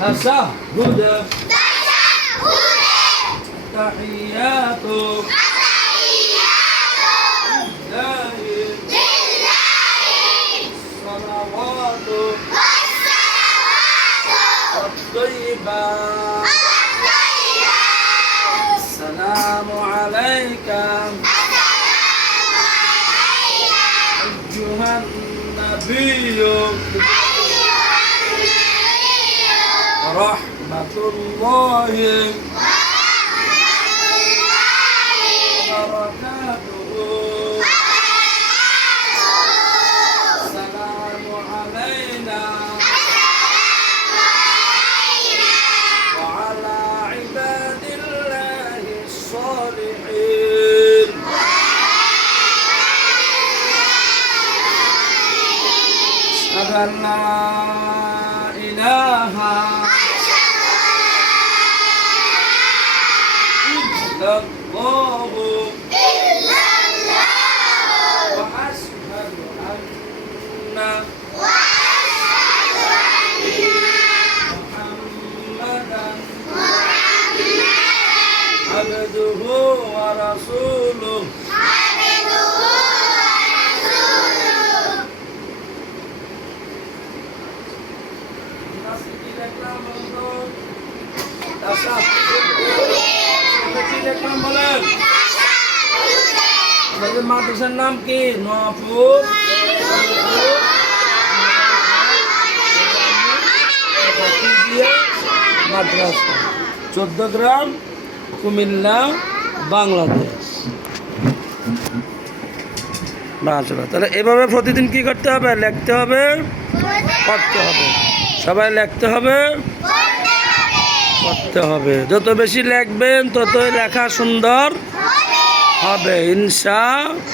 تشهد تحيات الصلوات الطيبات السلام عليك أيها النبي ورحمة الله وبركاته السلام علينا وعلى عباد الله الصالحين أشهد أن لا إله إلا الله وأشهد أن محمدا عبده ورسوله মাদ্রাসার নাম কি? নওয়াপুর মাদ্রাসা, 14 গ্রাম, কুমিল্লা, বাংলাদেশ। তাহলে এভাবে প্রতিদিন কি করতে হবে? লিখতে হবে, পড়তে হবে। সবাই লিখতে হবে, পড়তে হবে। যত বেশি লিখবেন ততই লেখা সুন্দর হবে ইনশাআল্লাহ।